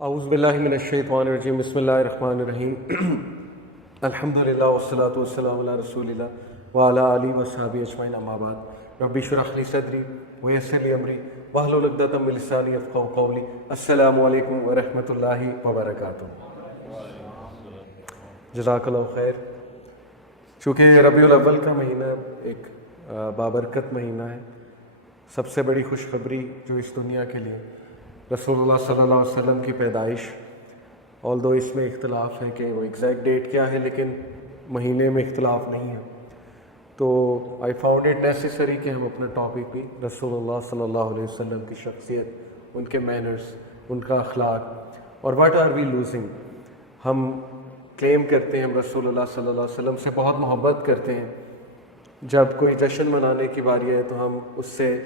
اعوذ باللہ من الشیطان الرجیم بسم اللہ الرحمن الرحیم الحمدللہ والصلاۃ والسلام علی رسول اللہ وعلی آلہ وصحبہ اجمعین اما بعد رب اشرح لی صدری ویسر لی امری واحلل عقدۃ من لسانی یفقہوا قولی السلام علیکم ورحمۃ اللہ وبرکاتہ۔ جزاک اللہ خیر۔ چونکہ ربیع الاول کا مہینہ ایک بابرکت مہینہ ہے، سب سے بڑی خوشخبری جو اس دنیا کے لیے رسول اللہ صلی اللہ علیہ وسلم کی پیدائش، آلدو اس میں اختلاف ہے کہ وہ ایگزیکٹ ڈیٹ کیا ہے، لیکن مہینے میں اختلاف نہیں ہے، تو آئی فاؤنڈ اٹ نیسیسری کہ ہم اپنا ٹاپک بھی رسول اللہ صلی اللہ علیہ وسلم کی شخصیت، ان کے مینرز، ان کا اخلاق اور واٹ آر وی لوزنگ۔ ہم کلیم کرتے ہیں ہم رسول اللہ صلی اللہ علیہ وسلم سے بہت محبت کرتے ہیں، جب کوئی جشن منانے کی باری ہے تو ہم اس سے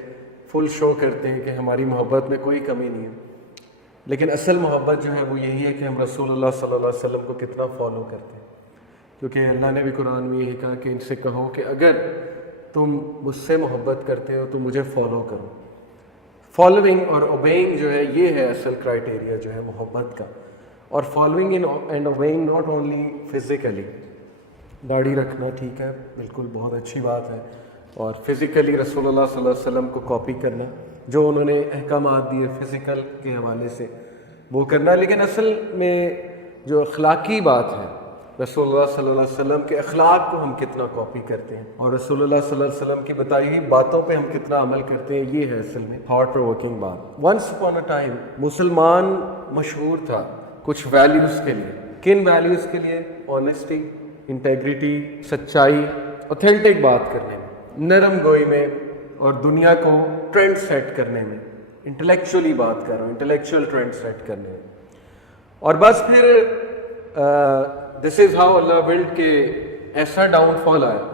فل شو کرتے ہیں کہ ہماری محبت میں کوئی کمی نہیں ہے، لیکن اصل محبت جو ہے وہ یہی ہے کہ ہم رسول اللہ صلی اللہ علیہ وسلم کو کتنا فالو کرتے ہیں، کیونکہ اللہ نے بھی قرآن میں یہی کہا کہ ان سے کہو کہ اگر تم مجھ سے محبت کرتے ہو تو مجھے فالو کرو۔ فالوئنگ اور اوبیئنگ جو ہے یہ ہے اصل کرائٹیریا جو ہے محبت کا، اور following and obeying not only physically, داڑھی رکھنا ٹھیک ہے، بالکل بہت اچھی بات ہے، اور فزیکلی رسول اللہ صلی اللہ علیہ وسلم کو کاپی کرنا، جو انہوں نے احکامات دیے فزیکل کے حوالے سے وہ کرنا، لیکن اصل میں جو اخلاقی بات ہے رسول اللہ صلی اللہ علیہ وسلم کے اخلاق کو ہم کتنا کاپی کرتے ہیں، اور رسول اللہ صلی اللہ علیہ وسلم کی بتائی ہوئی باتوں پہ ہم کتنا عمل کرتے ہیں، یہ ہے اصل میں ہارٹ پرووکنگ بات۔ ونس اپون اے ٹائم مسلمان مشہور تھا کچھ ویلیوز کے لیے۔ کن ویلیوز کے لیے؟ آنیسٹی، انٹیگریٹی، سچائی، اوتھینٹک بات کرنے میں، نرم گوئی میں، اور دنیا کو ٹرینڈ سیٹ کرنے میں، انٹلیکچولی بات کر رہا ہوں، انٹلیکچوئل ٹرینڈ سیٹ کرنے میں۔ اور بس پھر دس از ہاؤ اللہ بلڈ کہ ایسا ڈاؤن فال آیا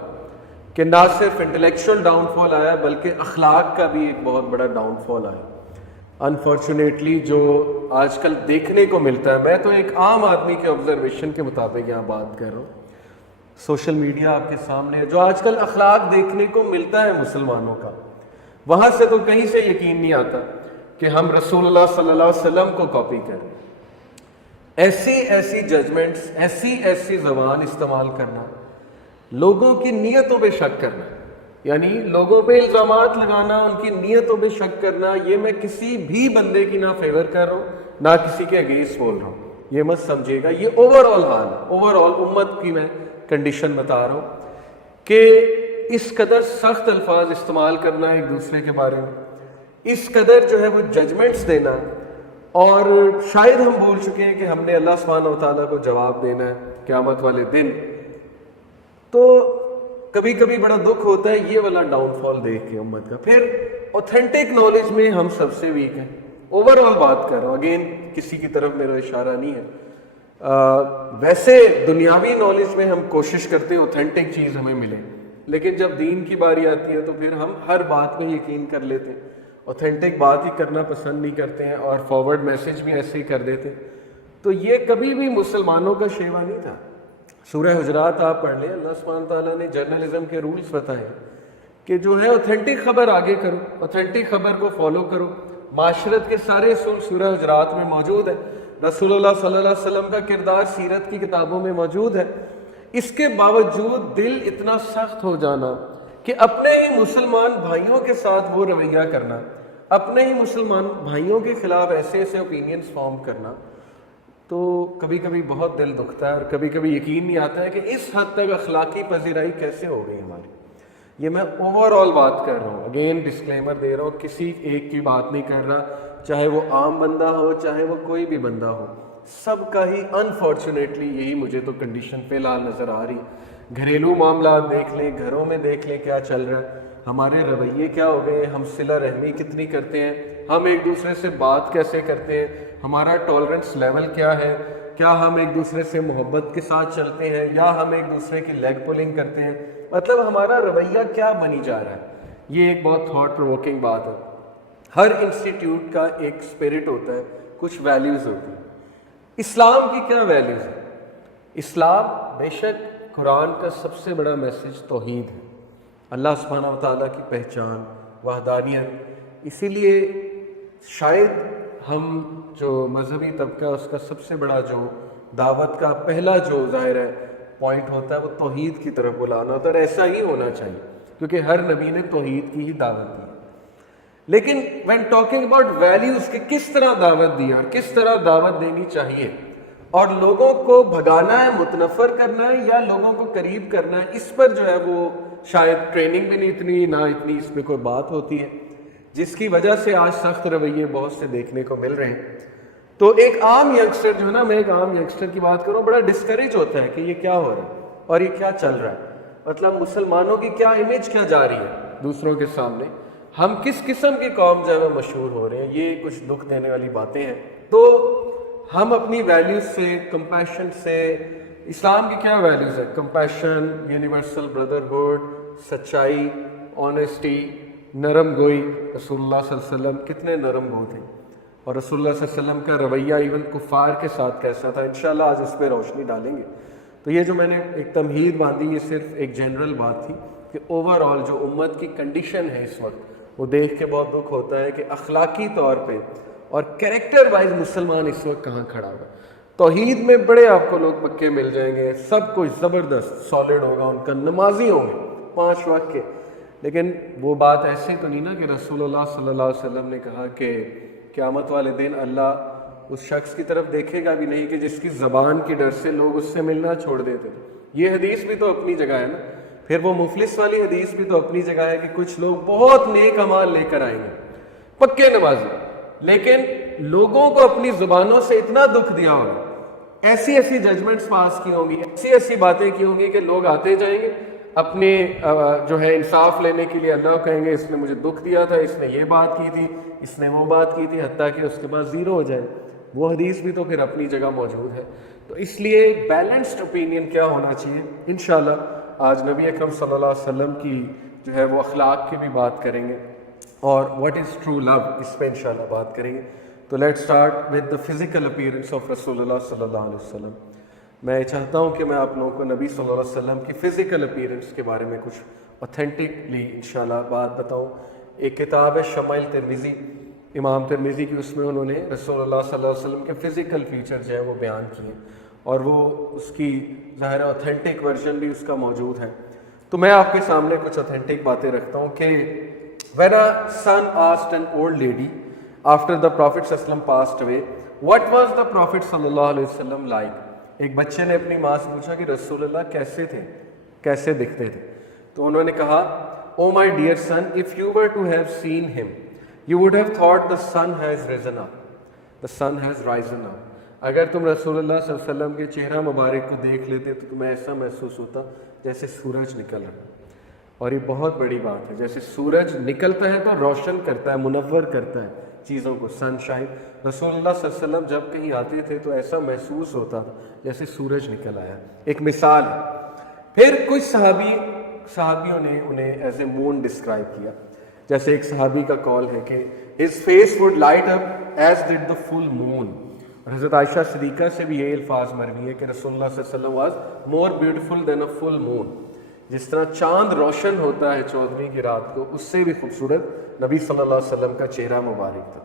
کہ نہ صرف انٹلیکچوئل ڈاؤن فال آیا بلکہ اخلاق کا بھی ایک بہت بڑا ڈاؤن فال آیا۔ انفارچونیٹلی جو آج کل دیکھنے کو ملتا ہے، میں تو ایک عام آدمی کے آبزرویشن کے مطابق یہاں بات کر رہا ہوں، سوشل میڈیا آپ کے سامنے ہے، جو آج کل اخلاق دیکھنے کو ملتا ہے مسلمانوں کا، وہاں سے تو کہیں سے یقین نہیں آتا کہ ہم رسول اللہ صلی اللہ علیہ وسلم کو کاپی کریں۔ ایسی ججمنٹس، ایسی زبان استعمال کرنا، لوگوں کی نیتوں پہ شک کرنا، یعنی لوگوں پہ الزامات لگانا، ان کی نیتوں پہ شک کرنا، یہ میں کسی بھی بندے کی نہ فیور کر رہا ہوں نہ کسی کے اگینسٹ بول رہا ہوں، یہ مت سمجھیے گا، یہ اوور آل حال ہے، اوور آل امت کی میں کنڈیشن بتا رہا ہوں کہ اس قدر سخت الفاظ استعمال کرنا ایک دوسرے کے بارے میں، اس قدر جو ہے وہ ججمنٹس دینا، اور شاید ہم بھول چکے ہیں کہ ہم نے اللہ سبحانہ و تعالیٰ کو جواب دینا ہے قیامت والے دن، تو کبھی کبھی بڑا دکھ ہوتا ہے یہ والا ڈاؤن فال دیکھ کے امت کا۔ پھر اوتھینٹک نالج میں ہم سب سے ویک ہیں، اوور آل بات کر رہا ہوں، اگین کسی کی طرف میرا اشارہ نہیں ہے، ویسے دنیاوی نالج میں ہم کوشش کرتے ہیں اوتھینٹک چیز ہمیں ملے، لیکن جب دین کی باری آتی ہے تو پھر ہم ہر بات میں یقین کر لیتے ہیں، اوتھینٹک بات ہی کرنا پسند نہیں کرتے ہیں، اور فارورڈ میسج بھی ایسے ہی کر دیتے ہیں، تو یہ کبھی بھی مسلمانوں کا شیوا نہیں تھا۔ سورہ حجرات آپ پڑھ لیں، اللہ سبحانہ تعالیٰ نے جرنلزم کے رولز بتائے کہ جو ہے اوتھینٹک خبر آگے کرو، اوتھینٹک خبر کو فالو کرو، معاشرت کے سارے اصول سورہ حجرات میں موجود ہے، رسول اللہ صلی اللہ علیہ وسلم کا کردار سیرت کی کتابوں میں موجود ہے، اس کے باوجود دل اتنا سخت ہو جانا کہ اپنے ہی مسلمان بھائیوں کے ساتھ وہ رویہ کرنا، اپنے ہی مسلمان بھائیوں کے خلاف ایسے اوپینینز فارم کرنا، تو کبھی کبھی بہت دل دکھتا ہے، اور کبھی کبھی یقین نہیں آتا ہے کہ اس حد تک اخلاقی پذیرائی کیسے ہو گئی ہماری۔ یہ میں اوور آل بات کر رہا ہوں، اگین ڈسکلیمر دے رہا ہوں، کسی ایک کی بات نہیں کر رہا، چاہے وہ عام بندہ ہو چاہے وہ کوئی بھی بندہ ہو، سب کا ہی انفارچونیٹلی یہی مجھے تو کنڈیشن فی الحال نظر آ رہی۔ گھریلو معاملات دیکھ لیں، گھروں میں دیکھ لیں کیا چل رہا ہے، ہمارے رویے کیا ہو گئے، ہم صلہ رحمی کتنی کرتے ہیں، ہم ایک دوسرے سے بات کیسے کرتے ہیں، ہمارا ٹالرنس لیول کیا ہے، کیا ہم ایک دوسرے سے محبت کے ساتھ چلتے ہیں یا ہم ایک دوسرے کی لیگ پولنگ کرتے ہیں، مطلب ہمارا رویہ کیا بنی جا رہا ہے۔ یہ ایک بہت تھاٹ پرووکنگ بات ہے۔ ہر انسٹیٹیوٹ کا ایک اسپرٹ ہوتا ہے، کچھ ویلیوز ہوتی ہیں۔ اسلام کی کیا ویلیوز ہیں؟ اسلام بے شک قرآن کا سب سے بڑا میسج توحید ہے، اللہ سبحانہ و تعالیٰ کی پہچان، وحدانیت، اسی لیے شاید ہم جو مذہبی طبقہ اس کا سب سے بڑا جو دعوت کا پہلا جو ظاہر ہے پوائنٹ ہوتا ہے وہ توحید کی طرف بلانا ہوتا ہے، اور ایسا ہی ہونا چاہیے کیونکہ ہر نبی نے توحید کی ہی دعوت دی۔ لیکن when talking about values کہ کس طرح دعوت دی اور کس طرح دعوت دینی چاہیے اور لوگوں کو بھگانا ہے، متنفر کرنا ہے یا لوگوں کو قریب کرنا ہے، اس پر جو ہے وہ شاید ٹریننگ بھی نہیں اتنی نہ اتنی اس میں کوئی بات ہوتی ہے، جس کی وجہ سے آج سخت رویے بہت سے دیکھنے کو مل رہے ہیں۔ تو ایک عام ینگسٹر جو ہے نا، میں ایک عام ینگسٹر کی بات کروں، بڑا ڈسکریج ہوتا ہے کہ یہ کیا ہو رہا ہے اور یہ کیا چل رہا ہے، مطلب مسلمانوں کی کیا امیج کیا جا رہی ہے دوسروں کے سامنے، ہم کس قسم کی قوم جو ہے وہ مشہور ہو رہے ہیں، یہ کچھ دکھ دینے والی باتیں ہیں۔ تو ہم اپنی ویلیوز سے، کمپیشن سے، اسلام کی کیا ویلیوز ہے؟ کمپیشن، یونیورسل بردرہڈ، سچائی، آنیسٹی، نرم گوئی۔ رسول اللہ صلی اللہ علیہ وسلم کتنے نرم گو تھے، اور رسول اللہ صلی اللہ علیہ وسلم کا رویہ ایون کفار کے ساتھ کیسا تھا، انشاءاللہ آج اس پہ روشنی ڈالیں گے۔ تو یہ جو میں نے ایک تمہید باندھی، یہ صرف ایک جنرل بات تھی کہ اوور آل جو امت کی کنڈیشن ہے اس وقت، وہ دیکھ کے بہت دکھ ہوتا ہے کہ اخلاقی طور پہ اور کریکٹر وائز مسلمان اس وقت کہاں کھڑا ہوا۔ توحید میں بڑے آپ کو لوگ پکے مل جائیں گے، سب کچھ زبردست سالڈ ہوگا ان کا، نمازی ہوں گے 5 وقت کے، لیکن وہ بات ایسے تو نہیں نا کہ رسول اللہ صلی اللہ علیہ وسلم نے کہا کہ قیامت والے دن اللہ اس شخص کی طرف دیکھے گا بھی نہیں کہ جس کی زبان کی ڈر سے لوگ اس سے ملنا چھوڑ دیتے تھے۔ یہ حدیث بھی تو اپنی جگہ ہے نا، پھر وہ مفلس والی حدیث بھی تو اپنی جگہ ہے کہ کچھ لوگ بہت نیک اعمال لے کر آئیں گے، پکے نمازی، لیکن لوگوں کو اپنی زبانوں سے اتنا دکھ دیا ہوگا، ایسی ایسی ججمنٹس پاس کی ہوں گی، ایسی ایسی باتیں کی ہوں گی کہ لوگ آتے جائیں گے اپنے جو ہے انصاف لینے کے لیے، اللہ کہیں گے اس نے مجھے دکھ دیا تھا، اس نے یہ بات کی تھی، اس نے وہ بات کی تھی، حتیٰ کہ اس کے بعد زیرو ہو جائے۔ وہ حدیث بھی تو پھر اپنی جگہ موجود ہے۔ تو اس لیے بیلنسڈ اوپینین کیا ہونا چاہیے، انشاءاللہ آج نبی اکرم صلی اللہ علیہ وسلم کی جو ہے وہ اخلاق کی بھی بات کریں گے، اور واٹ از ٹرو لو اس پہ انشاءاللہ بات کریں گے۔ تو let start with the physical appearance of رسول اللہ صلی اللہ علیہ وسلم۔ میں چاہتا ہوں کہ میں آپ لوگوں کو نبی صلی اللہ علیہ وسلم کی فزیکل اپیئرنس کے بارے میں کچھ اوتھینٹکلی انشاءاللہ بات بتاؤں۔ ایک کتاب ہے شمائل ترمذی، امام ترمذی کی، اس میں انہوں نے رسول اللہ صلی اللہ علیہ وسلم کے فزیکل فیچر جو ہے وہ بیان کیے، اور وہ اس کی ظاہر اوتھینٹک ورژن بھی اس کا موجود ہے۔ تو میں آپ کے سامنے کچھ اوتھینٹک باتیں رکھتا ہوں کہ when a son asked an old lady after the Prophet صلی اللہ علیہ وسلم passed away, what was the Prophet صلی اللہ علیہ وسلم like؟ ایک بچے نے اپنی ماں سے پوچھا کہ رسول اللہ کیسے تھے، کیسے دکھتے تھے؟ تو انہوں نے کہا Oh my dear son, if you were to have seen him, you would have thought the sun has risen up. The sun has risen up. اگر تم رسول اللہ صلی اللہ علیہ وسلم کے چہرہ مبارک کو دیکھ لیتے تو تمہیں ایسا محسوس ہوتا جیسے سورج نکل رہا ہے۔ اور یہ بہت بڑی بات ہے، جیسے سورج نکلتا ہے تو روشن کرتا ہے، منور کرتا ہے چیزوں کو، سن شائن۔ رسول اللہ صلی اللہ علیہ وسلم جب کہیں آتے تھے تو ایسا محسوس ہوتا تھا جیسے سورج نکل آیا۔ ایک مثال ہے۔ پھر کچھ صحابیوں نے انہیں ایز اے مون ڈسکرائب کیا، جیسے ایک صحابی کا کال ہے کہ his face would light up as did the full moon۔ اور حضرت عائشہ صدیقہ سے بھی یہ الفاظ مروی ہے کہ رسول اللہ صلی اللہ علیہ وسلم was more beautiful than a full moon۔ جس طرح چاند روشن ہوتا ہے 14ویں کی رات کو، اس سے بھی خوبصورت نبی صلی اللہ علیہ وسلم کا چہرہ مبارک تھا۔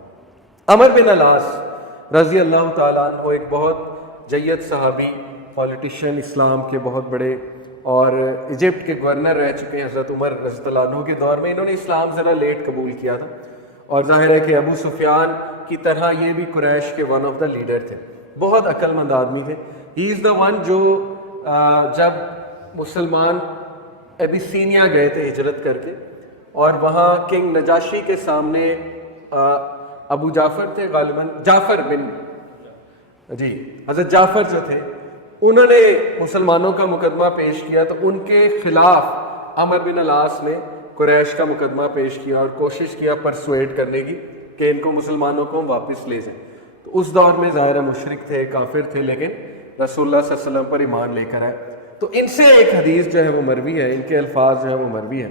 عمر بن العاص رضی اللہ تعالیٰ عنہ ایک بہت جید صحابی، پولیٹیشین، اسلام کے بہت بڑے، اور ایجپٹ کے گورنر رہ چکے ہیں حضرت عمر رضی اللہ عنہ کے دور میں۔ انہوں نے اسلام ذرا لیٹ قبول کیا تھا، اور ظاہر ہے کہ ابو سفیان کی طرح یہ بھی قریش کے ون آف دا لیڈر تھے، بہت عقل مند آدمی تھے۔ ہی از دا ون جو جب مسلمان ایبیسینیا گئے تھے ہجرت کر کے، اور وہاں کنگ نجاشی کے سامنے ابو جعفر تھے غالباً، جعفر بن حضرت جعفر جو تھے، انہوں نے مسلمانوں کا مقدمہ پیش کیا، تو ان کے خلاف عمر بن العاص نے قریش کا مقدمہ پیش کیا اور کوشش کیا پرسویٹ کرنے کی کہ ان کو مسلمانوں کو واپس لے جائیں۔ تو اس دور میں ظاہر مشرک تھے، کافر تھے، لیکن رسول اللہ صلی اللہ علیہ وسلم پر ایمان لے کر آئے۔ تو ان سے ایک حدیث جو ہے وہ مروی ہے، ان کے الفاظ جو ہے وہ مروی ہے۔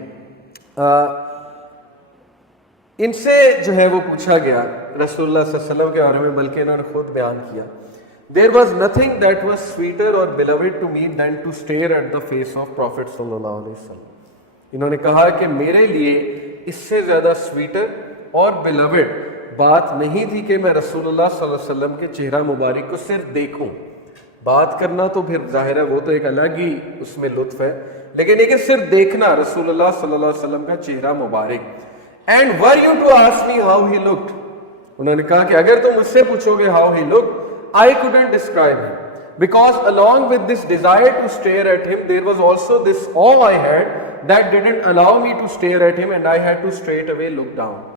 ان سے جو ہے وہ پوچھا گیا رسول اللہ صلی اللہ علیہ وسلم کے بارے میں، بلکہ انہوں نے خود بیان کیا، There was nothing that was sweeter or beloved to me than to stare at the face of Prophet صلی اللہ علیہ وسلم۔ انہوں نے کہا کہ میرے لیے اس سے زیادہ سویٹر اور بیلوڈ بات نہیں تھی کہ میں رسول اللہ صلی اللہ علیہ وسلم کے چہرہ مبارک کو صرف دیکھوں. بات کرنا تو پھر ظاہر ہے وہ تو ایک الگ ہی اس میں لطف ہے, لیکن یہ کہ صرف دیکھنا رسول اللہ صلی اللہ علیہ وسلم کا چہرہ مبارک. And were you to ask me how he looked, انہوں نے کہا کہ اگر تم مجھ سے پوچھو گے how he looked, I couldn't describe him, because along with this desire to stare at him, there was also this awe I had that didn't allow me to stare at him, and I had to straight away look down.